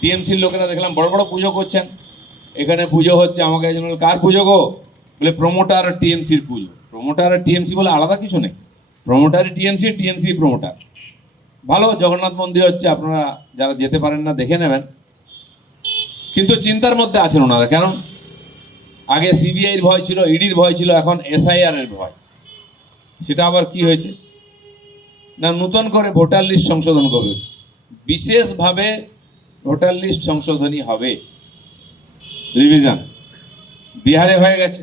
টিএমসির লোকেরা দেখলাম বড় বড় পুজো করছেন। এখানে পুজো হচ্ছে আমাকে একজন কার পুজো গো? বলে, প্রমোটার আর টিএমসির পুজো। প্রমোটার আর টিএমসি বলে আলাদা কিছু নেই। Promoter TMC TMC promoter. ভালো, জগন্নাথ মন্দির হচ্ছে, আপনারা যারা যেতে পারেন না, দেখে নেবেন। কিন্তু চিন্তার মধ্যে আছেন ওনারা কেন আগে সিবিআইয়ের ভয় ছিল, ইডির ভয় ছিল, এখন এসআইআর এর ভয়। সেটা আবার কি হয়েছে? না, নূতন করে ভোটার লিস্ট সংশোধন করবে বিশেষভাবে ভোটার লিস্ট সংশোধনী হবে। রিভিশন বিহারে হয়ে গেছে।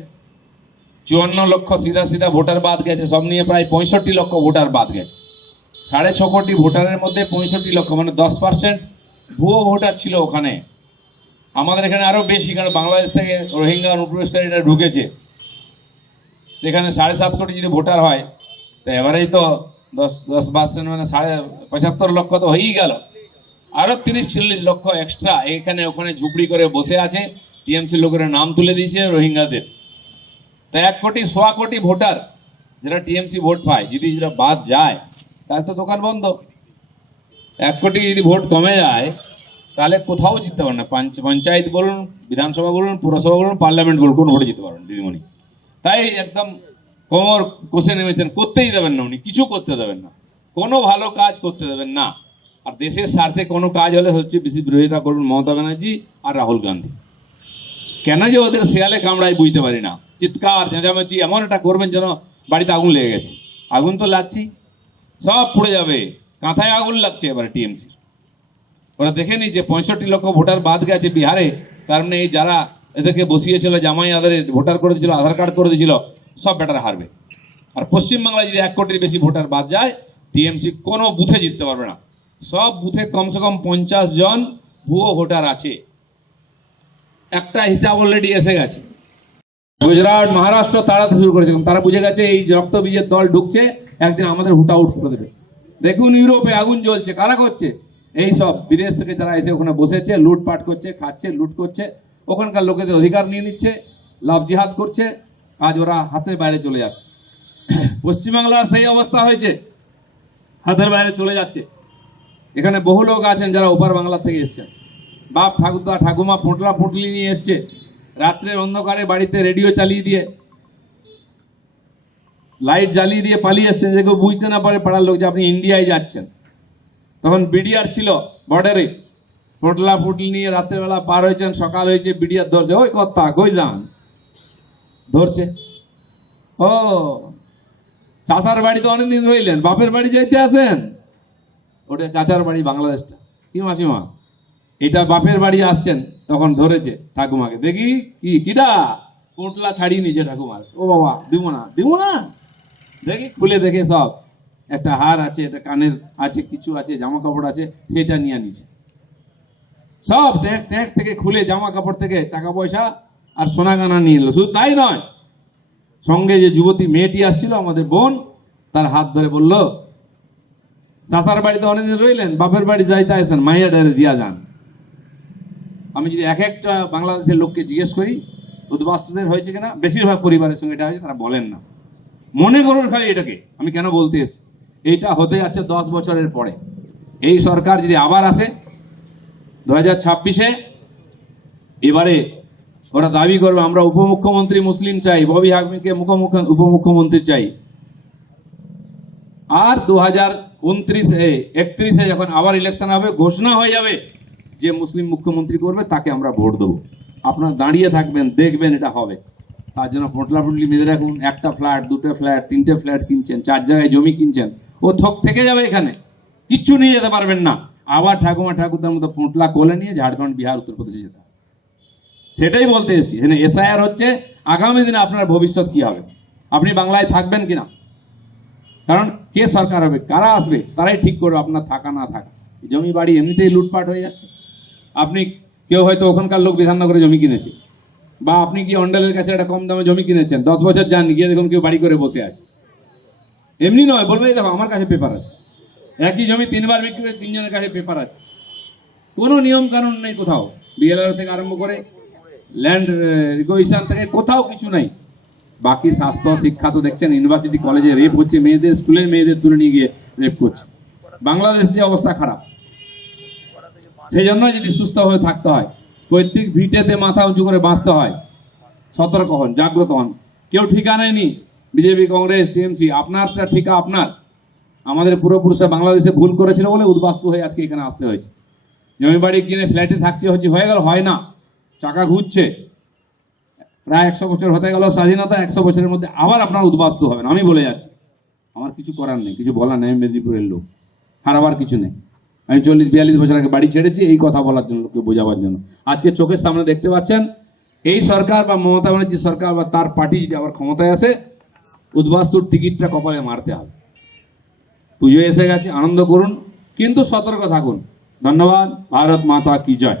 চুয়ান্ন লক্ষ সিধা সিধা ভোটার বাদ গেছে। সব নিয়ে প্রায় পঁয়ষট্টি লক্ষ ভোটার বাদ গেছে। সাড়ে ছ কোটি ভোটারের মধ্যে পঁয়ষট্টি লক্ষ মানে দশ পার্সেন্ট ভুয়ো ভোটার ছিল ওখানে। আমাদের এখানে আরও বেশি, কারণ বাংলাদেশ থেকে রোহিঙ্গা অনুপ্রবেশকারীরা ঢুকেছে। এখানে সাড়ে সাত কোটি যদি ভোটার হয়, তো এবারেই তো দশ দশ পার্সেন্ট মানে সাড়ে পঁচাত্তর লক্ষ তো হয়েই গেল। আরও তিরিশ চল্লিশ লক্ষ এক্সট্রা এখানে ওখানে ঝুপড়ি করে বসে আছে টিএমসি লোকেরা নাম তুলে দিয়েছে, রোহিঙ্গাদের। তা এক কোটি সোয়া কোটি ভোটার যারা টিএমসি ভোট পায়, যদি যেটা বাদ যায়, তাহলে তো দোকান বন্ধ। এক কোটি যদি ভোট কমে যায়, তাহলে কোথাও জিততে পারেন না। পঞ্চ- পঞ্চায়েত বলুন, বিধানসভা বলুন, পুরসভা বলুন, পার্লামেন্ট বলুন, কোনো ভোটে জিততে পারবেন দিদিমণি। তাই একদম কোমর কষে নেমেছেন, করতেই দেবেন না উনি, কিছু করতে দেবেন না। কোনো ভালো কাজ করতে দেবেন না। আর দেশের স্বার্থে কোনো কাজ হলে হচ্ছে বেশি বিরোধিতা করবেন মমতা ব্যানার্জি আর রাহুল গান্ধী। কেন যে ওদের শেয়ালে কামড়ায় বুঝতে পারি না। চিৎকার, চেঁচামেচি, এমন একটা করবেন যেন বাড়িতে আগুন লেগে গেছে। আগুন তো লাগছি সব পুড়ে যাবে। কাঁথায় আগুন লাগছে এবারে টিএমসি। ওরা দেখে নি যে পঁয়ষট্টি লক্ষ ভোটার বাদ গেছে বিহারে। তার মানে এই যারা এদেরকে বসিয়েছিল, জামাই আধারে ভোটার করে দিয়েছিল, আধার কার্ড করে দিয়েছিল, সব ব্যাটার হারবে। আর পশ্চিমবাংলায় যদি এক কোটির বেশি ভোটার বাদ যায়, টিএমসি কোনো বুথে জিততে পারবে না। সব বুথে কমসে কম পঞ্চাশ জন ভুয়ো ভোটার আছে। একটা হিসাব অলরেডি এসে গেছে। গুজরাট, মহারাষ্ট্র তাড়াতে শুরু করেছে। তারা বুঝে গেছে এই রক্তবীজের দল ঢুকছে, একদিন আমাদের হুট আউট করে দেবে। দেখুন ইউরোপে আগুন জ্বলছে, কারা করছে? এই সব বিদেশ থেকে যারা এসে ওখানে বসেছে, লুটপাট করছে, খাচ্ছে, লুট করছে, ওখানকার লোকেদের অধিকার নিয়ে নিচ্ছে, লাভ জিহাদ করছে, আজ ওরা হাতের বাইরে চলে যাচ্ছে। পশ্চিমবাংলার সেই অবস্থা হয়েছে, হাতের বাইরে চলে যাচ্ছে। এখানে বহু লোক আছেন যারা ওপার বাংলা থেকে এসছেন। বাপ ঠাকুরদা, ঠাকুমা পোটলা পুটলি নিয়ে এসছে। রাত্রে অন্ধকারে বাড়িতে রেডিও চালিয়ে দিয়ে, লাইট জ্বালিয়ে দিয়ে পালিয়ে এসছেন। যে কেউ বুঝতে না পারে পাড়ার লোক যে আপনি ইন্ডিয়ায় যাচ্ছেন। তখন বিডিআর ছিল বর্ডারে। পোটলা পুটলি নিয়ে রাত্রেবেলা পার হয়েছেন, সকাল হয়েছে, বিডিআর ধরছে, ওই কর্তা, কই যান? ধরছে। ও, চাষার বাড়িতে অনেকদিন রইলেন, বাপের বাড়ি যাইতে আসেন? ওটা চাচার বাড়ি বাংলাদেশটা। কি মাসিমা? এটা বাপের বাড়ি আসছেন, তখন ধরেছে ঠাকুমাকে। দেখি, কি, কিডা? পোটলা ছাড়িয়ে নিয়েছে ঠাকুমার। ও বাবা, দিব না দিব না? দেখি, খুলে দেখে সব। একটা হার আছে, একটা কানের আছে, কিছু আছে জামা কাপড় আছে, সেটা নিয়ে নিছে সব ট্যাঙ্ক ট্যাঙ্ক থেকে খুলে জামা কাপড় থেকে টাকা পয়সা আর সোনা গানা নিয়ে এলো। শুধু তাই নয়, সঙ্গে যে যুবতী মেয়েটি আসছিল, আমাদের বোন, তার হাত ধরে বলল চাষার বাড়িতে অনেকদিন রইলেন, বাপের বাড়ি যাইতে আসেন মাইয়া ডারে দিয়া যান। আমি যদি এক একটা বাংলাদেশের লোককে জিজ্ঞেস করি, উদ্বাস্তুদের হয়েছে কিনা, বেশিরভাগ পরিবারের সঙ্গে এটা হয়েছে, তারা বলেন না। মনে করুন খালি এটাকে, আমি কেন বলতে এসেছি? এইটা হতে যাচ্ছে দশ বছরের পরে। এই সরকার যদি আবার আসে, দু হাজার ছাব্বিশে, এবারে ওরা দাবি করবে, আমরা উপমুখ্যমন্ত্রী মুসলিম চাই, ববি হাকমিকে মুখোমুখি, উপমুখ্যমন্ত্রী চাই। আর দু হাজার উনত্রিশে একত্রিশে যখন আবার ইলেকশন হবে, ঘোষণা হয়ে যাবে যে মুসলিম মুখ্যমন্ত্রী করবে, তাকে আমরা ভোট দেবো। আপনারা দাঁড়িয়ে থাকবেন, দেখবেন এটা হবে। তার জন্য পোটলা পুটলি বেঁধে রাখুন, একটা ফ্ল্যাট, দুটো ফ্ল্যাট, তিনটে ফ্ল্যাট কিনছেন, চার জায়গায় জমি কিনছেন, ও থোক থেকে যাবে এখানে। কিচ্ছু নিয়ে যেতে পারবেন না। আবার ঠাকুমা ঠাকুরদার মতো পোটলা কোলে নিয়ে ঝাড়খণ্ড, বিহার, উত্তরপ্রদেশে যেতে সেটাই বলতে এসেছি। এসআইআর হচ্ছে, আগামী দিনে আপনার ভবিষ্যৎ কি হবে? আপনি বাংলায় থাকবেন কিনা? কারণ কে সরকার হবে? কারা আসবে? তারাই ঠিক করবে, আপনার থাকা না থাকা। জমি বাড়ি এমনিতেই লুটপাট হয়ে যাচ্ছে। আপনি কেউ হয়তো ওখানকার লোক বিধাননগরে জমি কিনেছে। বা আপনি গিয়ে অন্ডালের কাছে একটা কম দামে জমি কিনেছেন, দশ বছর যান গিয়ে দেখুন কেউ বাড়ি করে বসে আছে। এমনি নয়, বলবে দেখো, আমার কাছে পেপার আছে। একই জমি তিনবার বিক্রি করে তিনজনের কাছে পেপার আছে। কোনো নিয়ম কানুন নেই কোথাও। বিএলআর থেকে আরম্ভ করে ল্যান্ড রিকোয়েশন থেকে কোথাও কিছু নাই। বাকি স্বাস্থ্য শিক্ষা তো দেখছেন ইউনিভার্সিটি কলেজে রেপ হচ্ছে, মেয়েদের স্কুলে মেয়েদের তুলে নিয়ে গিয়ে রেপ করছে। বাংলাদেশ যে অবস্থা খারাপ সেই জন্য যদি সুস্থভাবে থাকতে হয়, প্রত্যেক ভিটেতে মাথা উঁচু করে বাঁচতে হয়। সতর্ক হন, জাগ্রত হন। কেউ ঠিকা নেয়নি বিজেপি, কংগ্রেস, টিএমসি, আপনারটা ঠিকা আপনার। আমাদের পূর্বপুরুষরা বাংলাদেশে ভুল করেছিল বলে উদ্বাস্তু হয়ে আজকে এখানে আসতে হয়েছে। জমি বাড়ি কিনে ফ্ল্যাটে থাকছে, হচ্ছে হয়ে গেল, হয় না। চাকা ঘুরছে। প্রায় একশো বছর হতে গেল, স্বাধীনতা একশো বছরের মধ্যে আবার আপনার উদ্বাস্তু হবেন। আমি বলে যাচ্ছি। আমার কিছু করার নেই, কিছু বলার নেই মেদিনীপুরের লোক। হারাবার কিছু নেই। আমি চল্লিশ, বিয়াল্লিশ বছর আগে বাড়ি ছেড়েছি, এই কথা বলার জন্য, লোককে বোঝাবার জন্য। আজকে চোখের সামনে দেখতে পাচ্ছেন, এই সরকার বা মমতা ব্যানার্জি সরকার বা তার পার্টি যদি আবার ক্ষমতায় আসে, উদ্বাস্তুর টিকিটটা কপালে মারতে হবে। পুজো এসে গেছে, আনন্দ করুন, কিন্তু সতর্ক থাকুন। ধন্যবাদ, ভারত মাতা কি জয়।